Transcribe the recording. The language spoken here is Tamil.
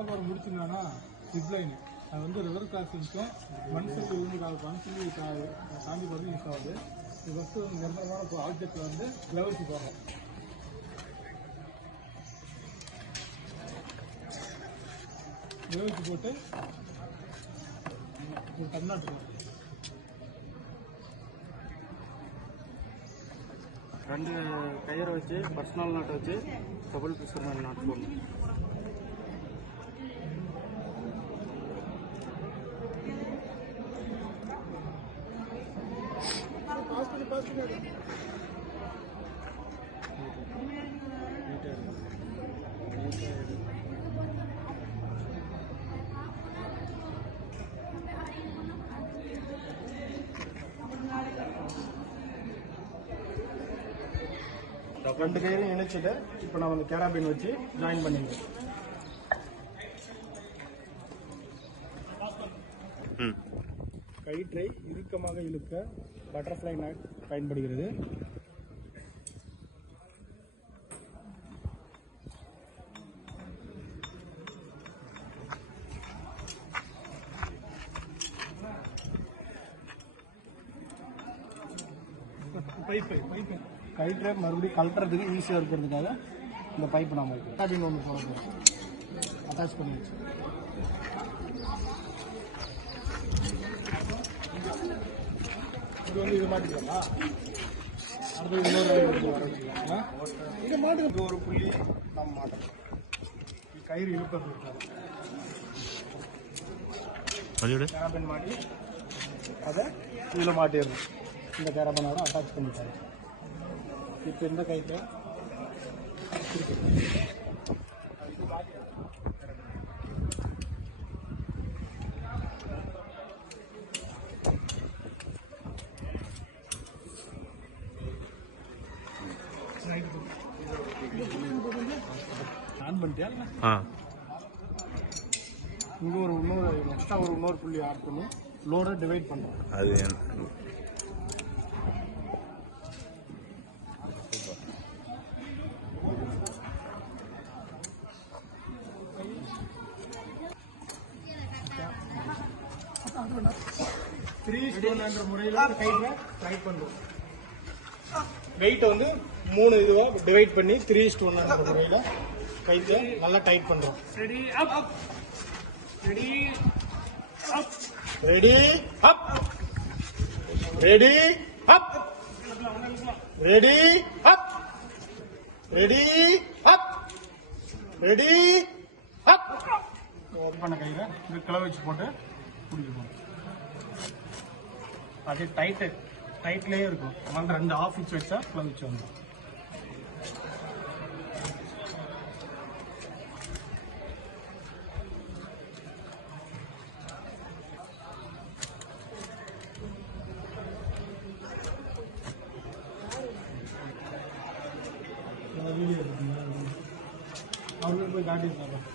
வாழைப்பழம் முடிச்சிங்கன்னா ஜிப்லைனு அது வந்து ரிவர் கிராசிங்க்கும் மண் சொல்லி இருந்து மண் சொல்லி தாண்டி போகிறது யூஸ் ஆகுது. இது ஃபஸ்ட்டு நிரந்தரமான ஆப்ஜெக்டில் வந்து கிளவுஸ் போடுறோம் கிளவுஸ் போட்டு ஒரு தமிழ்நாட்டு ரெண்டு கயிறை வச்சு பர்சனல் நாட்டை வச்சு டபுள் பிஸ்கர் மாதிரி நாட்டு போடணும் ரெண்டு கையிலும் இணைச்சிட்டு இப்போ நான் வந்து கேராபின் வச்சு ஜாயின் பண்ணிடுறேன். கயிற்றை இறுக்கமாக இழுக்க பட்டர்ஃப்ளை நாட் பயன்படுகிறது. பைப்பை பைப்பை. கயிற்றை மறுபடியும் கழட்டுறதுக்கு ஈஸியாக இருக்கிறதுக்காக இந்த பைப் நாம வைக்கிறோம். ஒன்று போகிறோம் அட்டாச் பண்ணி வச்சு இது வந்து இது மாட்டிக்கலாமா? அடுத்து இன்னொரு வர வச்சுக்கலாம் ஆ? இதை மாட்டுக்கு ஒரு புள்ளி நம்ம மாட்டோம். கயிறு இழுப்பது கேரபன் மாட்டி அதை இதில் மாட்டிடணும். இந்த கேரபனோட அட்டாச் பண்ணிட்டாங்க இப்போ இந்த கைத்தை ஆன் பண்ணிட்டியா இல்லை ஆ. இங்கே ஒரு இன்னொரு எக்ஸ்ட்ரா ஒரு இன்னொரு புள்ளி ஆட் பண்ணி லோடை டிவைட் பண்ணுறோம் அது த்ரீ ஸ்டோன் என்ற முறையில் கைட்டை டைட் பண்ணுறோம் வெயிட்டை வந்து மூணு இதுவாக டிவைட் பண்ணி த்ரீ ஸ்டோன் என்ற முறையில் கைத்தை நல்லா டைட் பண்ணுறோம் ready up up ready up ready up ready up ready up ready up ready up பண்ண கையில் இந்த கிளை வச்சு போட்டு பிடிக்க போகணும் அது டைட்டு டைட்லேயே இருக்கும். ரெண்டு ஆஃப் இன்ச் வச்சா கிளை வச்சு வந்துடும் गाड़ी